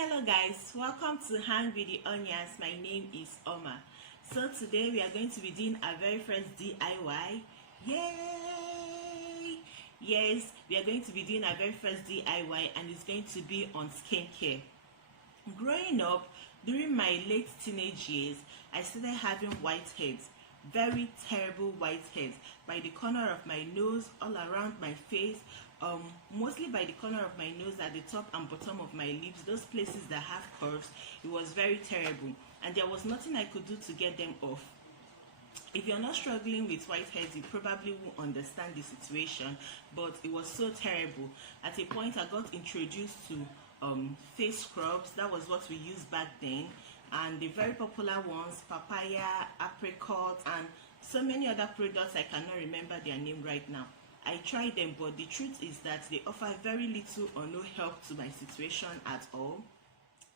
Hello guys, welcome to Hang with the Onions. My name is Oma. So today we are going to be doing our very first DIY. Yay! Yes, we are going to be doing our very first DIY and it's going to be on skincare. Growing up, during my late teenage years, I started having whiteheads. Very terrible whiteheads by the corner of my nose, all around my face, mostly by the corner of my nose, at the top and bottom of my lips, those places that have curves. It was very terrible and there was nothing I could do to get them off. If you're not struggling with whiteheads, you probably won't understand the situation, but it was so terrible. At a point I got introduced to face scrubs. That was what we used back then, and the very popular ones, papaya, apricot, and so many other products. I cannot remember their name right now. I tried them, but the truth is that they offer very little or no help to my situation at all.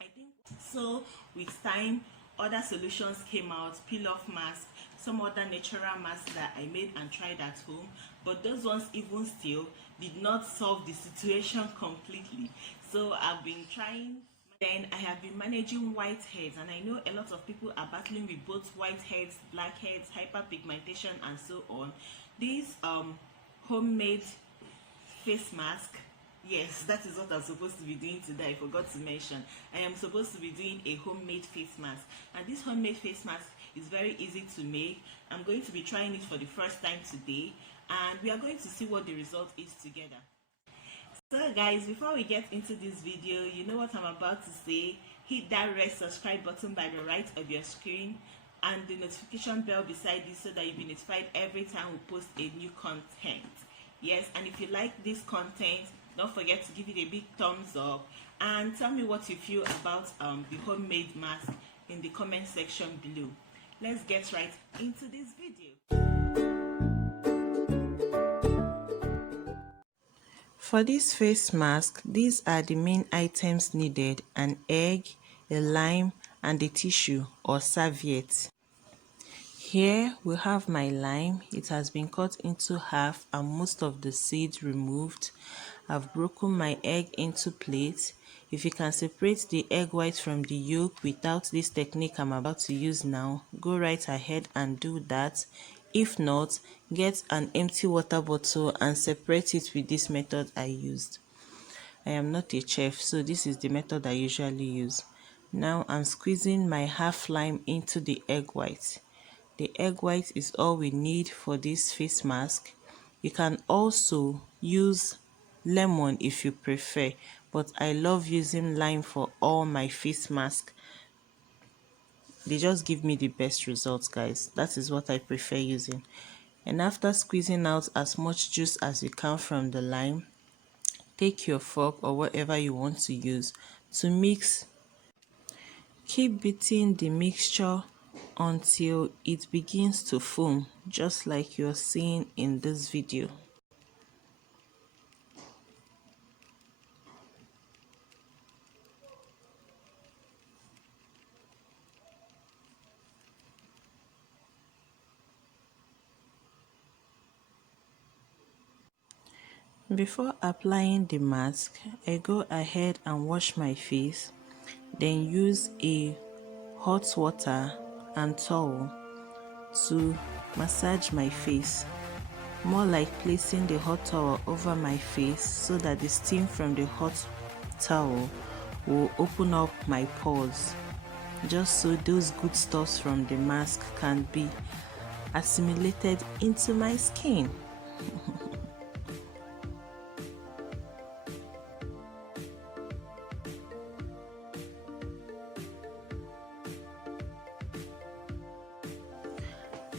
I think so. With time, other solutions came out: peel off mask, some other natural masks that I made and tried at home, but those ones even still did not solve the situation completely. So I've been trying. Then I have been managing whiteheads, and I know a lot of people are battling with both whiteheads, blackheads, hyperpigmentation, and so on. These homemade face mask, yes, that is what I'm supposed to be doing today. I forgot to mention, I am supposed to be doing a homemade face mask, and this homemade face mask is very easy to make. I'm going to be trying it for the first time today, and we are going to see what the result is together. So guys, before we get into this video, you know what I'm about to say. Hit that red subscribe button by the right of your screen and the notification bell beside it so that you'll be notified every time we post a new content. Yes, and if you like this content, don't forget to give it a big thumbs up and tell me what you feel about the homemade mask in the comment section below. Let's get right into this video. For this face mask, these are the main items needed: an egg, a lime, and a tissue or serviette. Here we have my lime. It has been cut into half and most of the seeds removed. I've broken my egg into plates. If you can separate the egg white from the yolk without this technique I'm about to use now, go right ahead and do that. If not, get an empty water bottle and separate it with this method I used. I am not a chef, so this is the method I usually use. Now I'm squeezing my half lime into the egg white. The egg white is all we need for this face mask. You can also use lemon if you prefer, but I love using lime for all my face mask. They just give me the best results, guys. That is what I prefer using. And after squeezing out as much juice as you can from the lime, take your fork or whatever you want to use to mix. Keep beating the mixture until it begins to foam, just like you're seeing in this video. Before applying the mask, I go ahead and wash my face, then use a hot water and towel to massage my face, more like placing the hot towel over my face so that the steam from the hot towel will open up my pores, just so those good stuffs from the mask can be assimilated into my skin.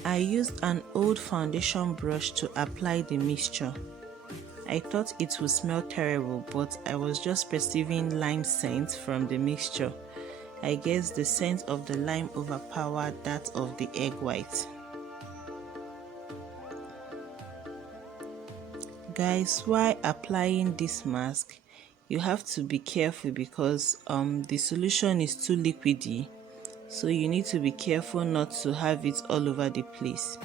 I used an old foundation brush to apply the mixture. I thought it would smell terrible, but I was just perceiving lime scent from the mixture. I guess the scent of the lime overpowered that of the egg white. Guys, while applying this mask, you have to be careful because the solution is too liquidy. So you need to be careful not to have it all over the place.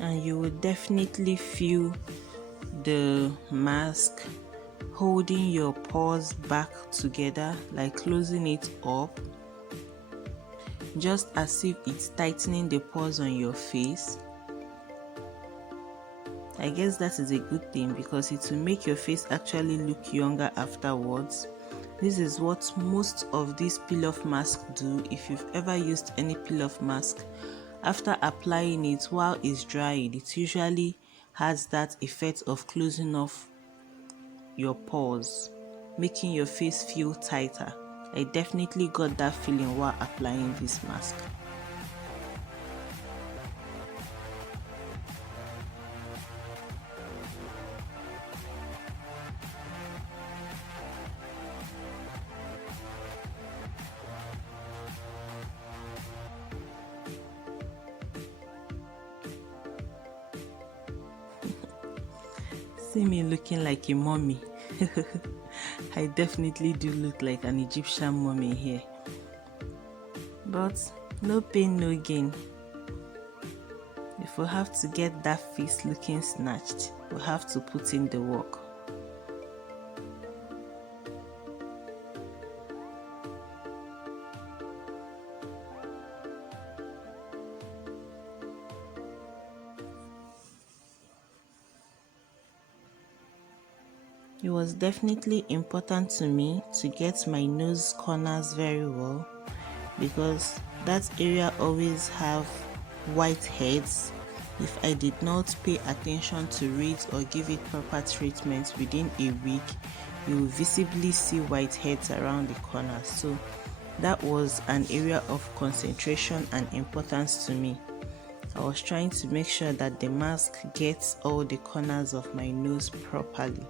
and you will definitely feel the mask holding your pores back together, like closing it up, just as if it's tightening the pores on your face. I guess that is a good thing because it will make your face actually look younger afterwards. This is what most of these peel-off masks do. If you've ever used any peel-off mask, after applying it while it's drying, it usually has that effect of closing off your pores, making your face feel tighter. I definitely got that feeling while applying this mask. See me looking like a mummy. I definitely do look like an Egyptian mummy here. But no pain, no gain. If we have to get that face looking snatched, we have to put in the work. It was definitely important to me to get my nose corners very well because that area always have whiteheads. If I did not pay attention to it or give it proper treatment within a week, you will visibly see whiteheads around the corners. So that was an area of concentration and importance to me. I was trying to make sure that the mask gets all the corners of my nose properly.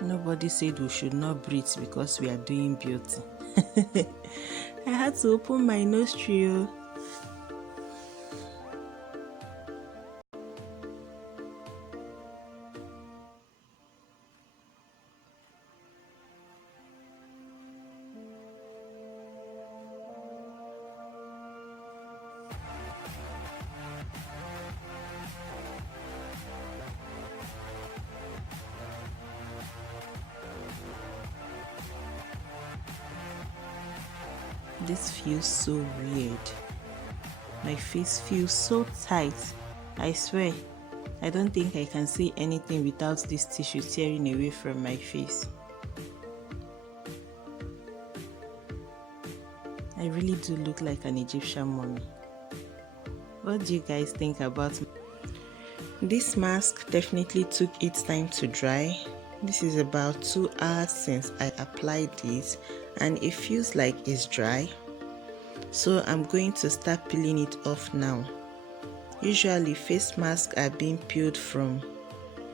Nobody said we should not breathe because we are doing beauty. I had to open my nostril. This feels so weird. My face feels so tight. I swear, I don't think I can say anything without this tissue tearing away from my face. I really do look like an Egyptian mummy. What do you guys think about this mask? Definitely took its time to dry. This is about 2 hours since I applied it and it feels like it's dry. So I'm going to start peeling it off now. Usually face masks are being peeled from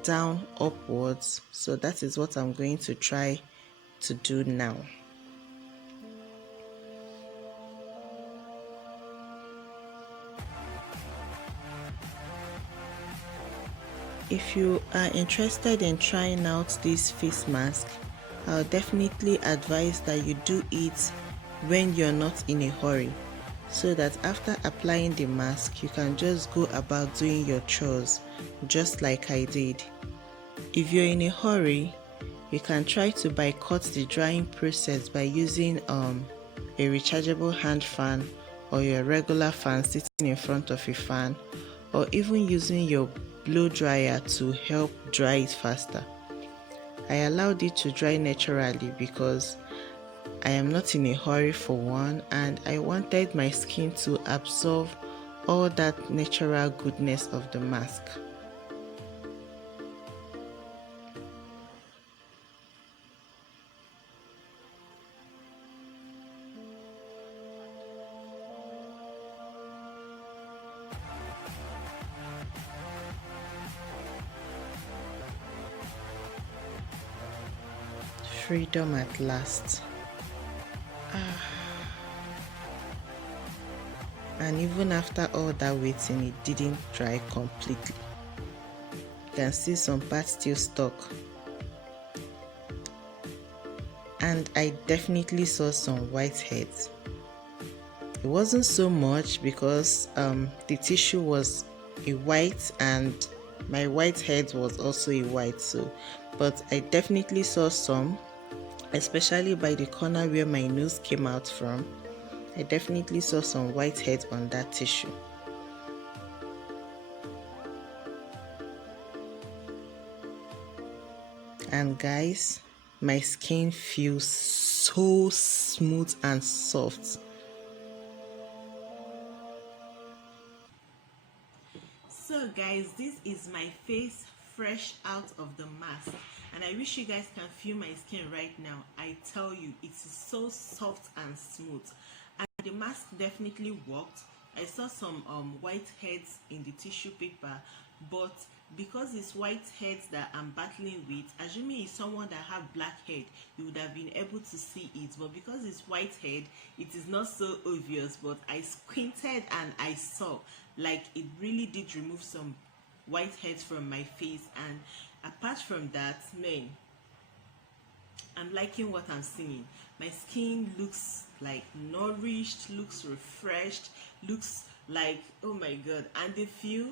down upwards, so that is what I'm going to try to do now. If you are interested in trying out this face mask, I'll definitely advise that you do it when you're not in a hurry, so that after applying the mask you can just go about doing your chores just like I did. If you're in a hurry, you can try to boycott the drying process by using a rechargeable hand fan or your regular fan sitting in front of a fan, or even using your blow dryer to help dry it faster. I allowed it to dry naturally because I am not in a hurry for one, and I wanted my skin to absorb all that natural goodness of the mask. Freedom at last. And even after all that waiting, it didn't dry completely. can see some parts still stuck. And I definitely saw some whiteheads. It wasn't so much because the tissue was a white and my whitehead was also a white, so but I definitely saw some, especially by the corner where my nose came out from. I definitely saw some whiteheads on that tissue. And guys, my skin feels so smooth and soft. So guys, this is my face fresh out of the mask, and I wish you guys can feel my skin right now. I tell you, it is so soft and smooth, and the mask definitely worked. I saw some whiteheads in the tissue paper, but because it's whiteheads that I'm battling with, assuming it's someone that have blackhead, you would have been able to see it, but because it's whitehead, it is not so obvious. But I squinted and I saw, like, it really did remove some whiteheads from my face. And apart from that, man, I'm liking what I'm seeing. My skin looks like nourished, looks refreshed, looks like, oh my god. And the feel,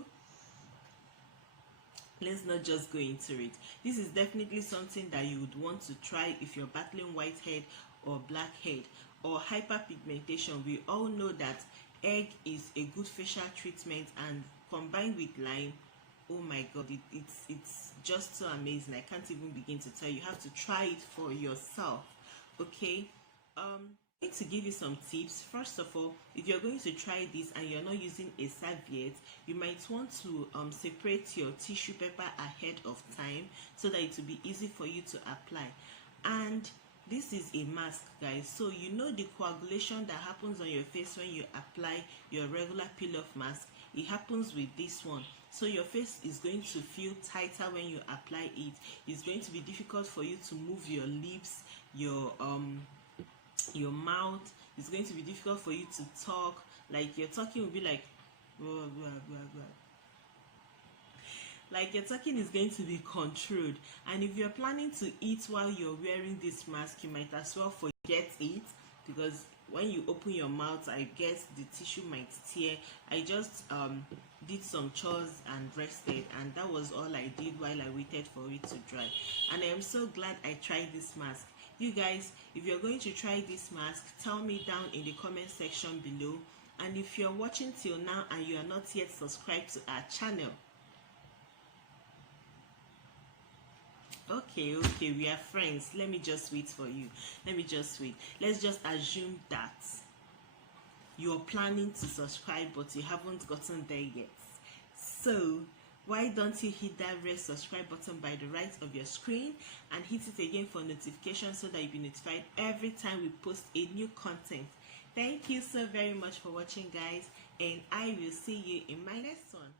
let's not just go into it. This is definitely something that you would want to try if you're battling whitehead or blackhead or hyperpigmentation. We all know that egg is a good facial treatment, and combined with lime, oh my god, it's just so amazing. I can't even begin to tell you. You have to try it for yourself. Okay, I'm going to give you some tips. First of all, if you're going to try this and you're not using a serviette, you might want to separate your tissue paper ahead of time so that it will be easy for you to apply. And this is a mask, guys, so you know the coagulation that happens on your face when you apply your regular peel-off mask, it happens with this one. So your face is going to feel tighter when you apply it. It's going to be difficult for you to move your lips, your mouth. It's going to be difficult for you to talk. Like, your talking will be like blah, blah, blah, blah. Like, your talking is going to be controlled. And if you're planning to eat while you're wearing this mask, you might as well forget it, because when you open your mouth, I guess the tissue might tear. I just did some chores and rested, and that was all I did while I waited for it to dry. And I am so glad I tried this mask. You guys, if you're going to try this mask, tell me down in the comment section below. And if you're watching till now and you are not yet subscribed to our channel, okay, we are friends. Let me just wait for you. Let me just wait. Let's just assume that you're planning to subscribe but you haven't gotten there yet. So why don't you hit that red subscribe button by the right of your screen and hit it again for notifications so that you'll be notified every time we post a new content. Thank you so very much for watching, guys, and I will see you in my next one.